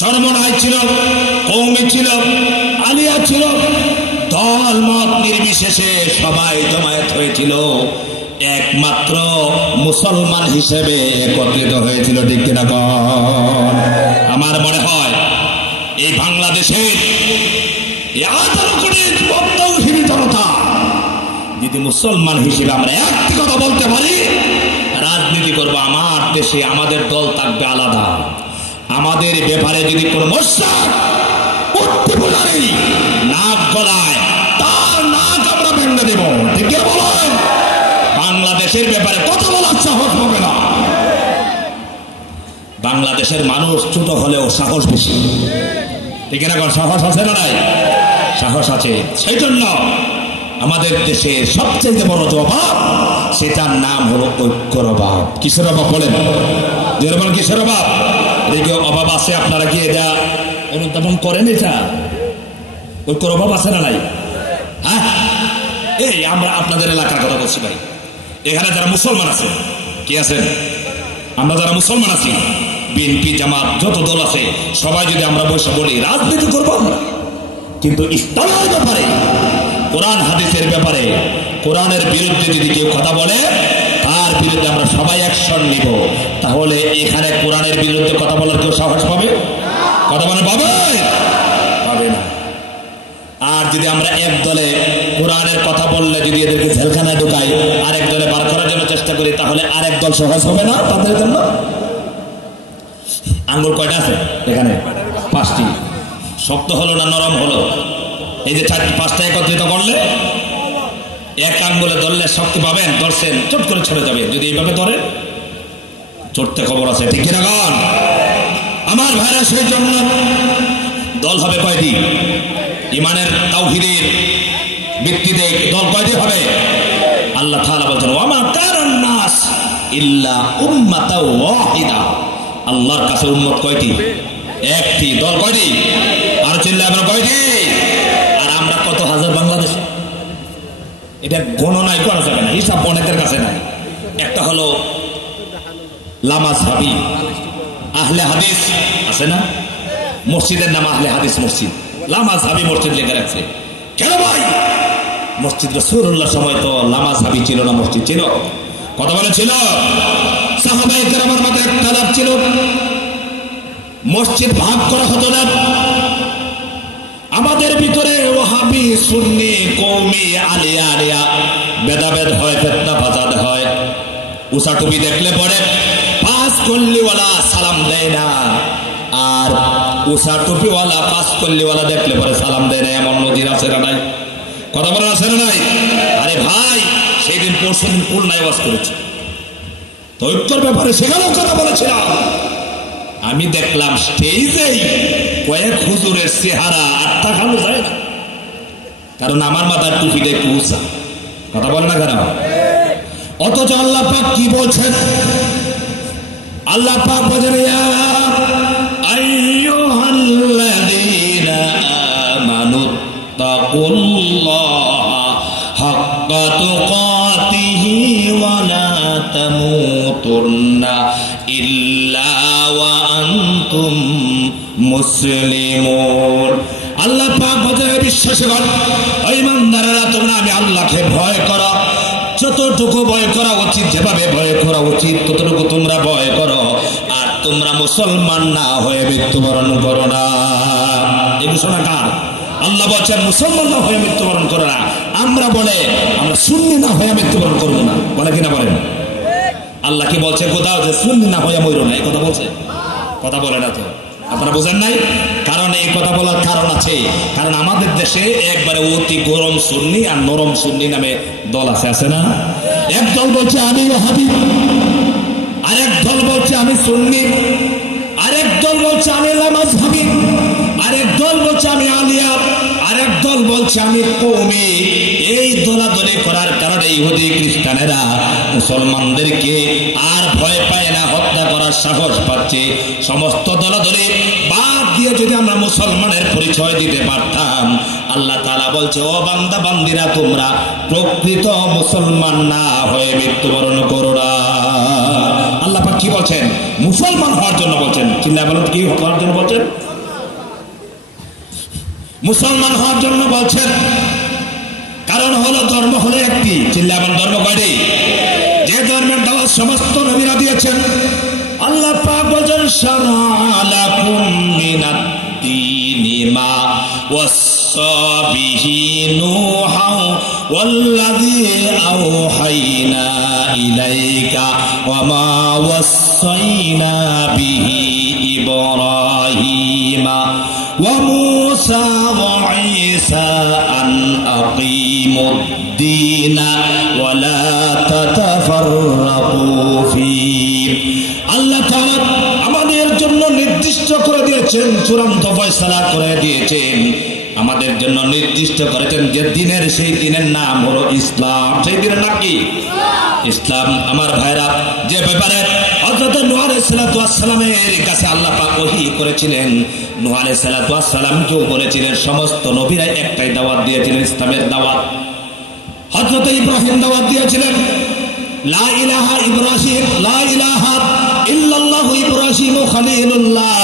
চরমনাই ছিল, কওমি ছিল, আলিয়া ছিল, দল মত নির্বিশেষে সবাই জমায়েত হয়েছিল, একমাত্র মুসলমান হিসেবে একত্রিত হয়েছিল। ঠিক কিনা বল? আমার মনে হয় এই বাংলাদেশের 18 কোটি তৌহিদি জনতা যদি মুসলমান হিসেবে আমরা একটি কথা বলতে পারি, রাজনীতি করব আমার দেশে, আমাদের দল থাকবে আলাদা। আমাদের ব্যাপারে যদি কোন মোশরাক উঠতে বলারি নাক গলায়, তার নাক আমরা ভেঙে দেব। ঠিক বলেন? বাংলাদেশের ব্যাপারে কথা বলার সাহস হবে না। বাংলাদেশের মানুষ ছোট হলেও সাহস বেশি। ঠিক না? সাহস আছে না? নাই? সাহস আছে। সেই জন্য আমাদের দেশে সবচেয়ে বড় অভাব, সেটার নাম হলো ঐক্যর অভাব। কিসের অভাব বলেন? যেরকম কিসের অভাব? এদিকে অভাব আছে, আপনারা কি এটা অনুধাবন করেন? এটা ঐক্যর অভাব আছে না নাই? হ্যাঁ, এই আমরা আপনাদের এলাকার কথা বলছি ভাই। এখানে যারা মুসলমান আছে, কি আছেন? আমরা যারা মুসলমান আছি, বিএনপি জামাত যত দল আছে, সবাই যদি আমরা বসে বলি রাজনীতি করবো, কিন্তু ইসলামের ব্যাপারে, কোরআন হাদিসের ব্যাপারে, কোরআনের বিরুদ্ধে যদি কেউ কথা বলে, তার বিরুদ্ধে আমরা সবাই অ্যাকশন নিব, তাহলে এখানে কোরআনের বিরুদ্ধে কথা বলার কেউ সাহস পাবে? কথা বলে পাবে? পাবে না। আর যদি আমরা এক দলে কোরআনের কথা বললে যদি এদেরকে জেলখানায় ঢুকাই, আরেক দলে বার করার জন্য চেষ্টা করি, তাহলে আরেক দল সহজ হবে না তাদের জন্য। আঙ্গুল কয়টা আছে এখানে? 5টি। শক্ত হলো না নরম হলো? এই যে 4-5টা একত্রিত করলে, এক আঙ্গুলে ধরলে শক্তি পাবেন, ধরছেন চট করে ছড়ে যাবে। যদি এইভাবে ধরে চড়তে খবর আছে। ঠিক কিনা গান? আমার ভাইরা, সেই জন্য দল হবে কয়টি? ইমানের তাওহীদের ভিত্তিতে দল কয়টি হবে? আল্লাহ তাআলা বলেন, ওয়ামা কানান নাস ইল্লা উম্মাতাও ওয়াহিদা। আল্লাহর কাছে উম্মত কয়টি? একটি। দল কয়টি? আর চিল্লায় আমরা কয়টি? আর আমরা কত হাজার বাংলাদেশে? এটা গণনায় করা যাবে না, হিসাব অনেকের কাছে নাই। একটা হলো লামাযহাবী, আহলে হাদিস আছে না? মসজিদের নাম আহলে হাদিস মসজিদ, লামাযহাবী মসজিদ লেখা রাখছে। কেন ভাই? মসজিদ রাসূলুল্লাহর সময় তো লামাযহাবী ছিল না, মসজিদ ছিল। কথা বলেছিল? সাহাবায়ে কেরামের মধ্যে ইখতিলাফ ছিল, মসজিদ ভাগ করা হতো না। আমাদের ভিতরে ওয়াহাবি, সুন্নি, কওমি, আলিয়া ভেদাভেদ হয়, ফিতনা ফাসাদ হয়। উষা টুপি দেখলে পরে 5 কল্লিওয়ালা সালাম দেয় না, আর উষা টুপিওয়ালা 5 কল্লিওয়ালা দেখলে পরে সালাম দেয় না। এমন নজির আছে না নাই? কথা বলা আছে না নাই? আরে ভাই, সেই দিন পরশুদিন খুলনায় ওয়াজ করেছে, তো ঐক্যর ব্যাপারে সেখানেও কথা বলেছিলাম। আমি দেখলাম স্টেজেই কয়েক হুজুরের চেহারা আর তাকানো যায় না, কারণ আমার মাথার টুপিটা একটু উঁচা। কথা বলে না কেন? অথচ আল্লাহ পাক কি বলছেন? আল্লাহ পাক বলেন, ইয়া আইয়ুহাল্লাযীনা আমানু তাকুল্লাহা হাক্কা তুকাতিহি ওয়া লা তামুতুন্না ইল্লা ওয়া আনতুম মুসলিমুন। আল্লাহ পাক বলেন, বিশ্বাসীগণ, ঈমানদারেরা, তোমরা আমি আল্লাহকে ভয় করো, যতটুকু ভয় করা উচিত, যেভাবে ভয় করা উচিত ততটুকু তোমরা ভয় করো, আর তোমরা মুসলমান না হয়ে মৃত্যুবরণ করো না। এই ঘোষণা কার? আল্লাহ বলছেন মুসলমান না হয়ে মৃত্যুবরণ করো না। আমরা বলে আমরা সুন্নি না হয়ে মৃত্যুবরণ করবো না, বলে কিনা বলেন? আল্লাহ কি বলছে কোথাও যে সুন্নি না হয়ে মরো না? এই কথা বলছে? কথা বলে না তো। আপনারা বোঝেন নাই? কারণ এই কথা বলার কারণ আছে, কারণ আমাদের দেশে একবারে অতি গরম সুন্নি আর নরম সুন্নি নামে দল আছে, আছে না? এক দল বলছে আমি ওয়াহাবি, আরেক দল বলছে আমি সুন্নি, আরেক দল বলছে আমি লামাযহাবী, আরেক দল বলছে আমি আলিয়া, আরেক দল বলছে আমি কওমি। এই দলাদলি করার কারণে ইহুদি খ্রিস্টানেরা মুসলমানদেরকে আর ভয় পায় না, হত্যা করার সাহস পাচ্ছে। সমস্ত দলাদলি বাদ দিয়ে যদি আমরা মুসলমানের পরিচয় দিতে পারতাম, আল্লাহ তাআলা বলছে, ও বান্দা বান্দিরা, তোমরা প্রকৃত মুসলমান না হয়ে মৃত্যুবরণ করো না। আল্লাহ পাক কি বলছেন? মুসলমান হওয়ার জন্য বলছেন। চিন্তা বলুন, কি হওয়ার জন্য বলছেন? মুসলমান হওয়ার জন্য বলছেন, কারণ হলো ধর্ম হলো একটি। চিল্লাবেন ধর্ম কয়টি? যে ধর্মের দাওয়াত সমস্ত নবীরা দিয়েছেন। আল্লাহ পাক বলেন শারআ লাকুম মিনাদ দীনি মা ওয়াসসা বিহি নূহা ওয়াল্লাযী আওহাইনা ইলাইকা ওয়া মা ওয়াসাইনা বিহি ইব্রাহিমা ওয়া মূসা ওয়া ঈসা আন আকিমুদ দীনা ওয়া লা তাতাফাররাকু ফীহি। আল্লাহ তাআলা আমাদের জন্য নির্দিষ্ট করে দিয়েছেন, চূড়ান্ত ফয়সালা করে দিয়েছেন, আমাদের জন্য নির্দিষ্ট করেছেন যে দিনের, সেই দিনের নাম হলো ইসলাম। সেই দিনের নাম কি? ইসলাম। আমার ভাইরা, যে ব্যাপারে হযরত নূহ আলাইহিস সালামের কাছে আল্লাহ পাক ওহী করেছিলেন, নূহ আলাইহিস সালামকেও বলেছিলেন, সমস্ত নবীরা একটাই দাওয়াত দিয়েছিলেন, ইসলামের দাওয়াত। হযরত ইব্রাহিম দাওয়াত দিয়েছিলেন লা ইলাহা ইব্রাহিম, লা ইলাহা ইল্লাল্লাহু ইব্রাহিম খলিলুল্লাহ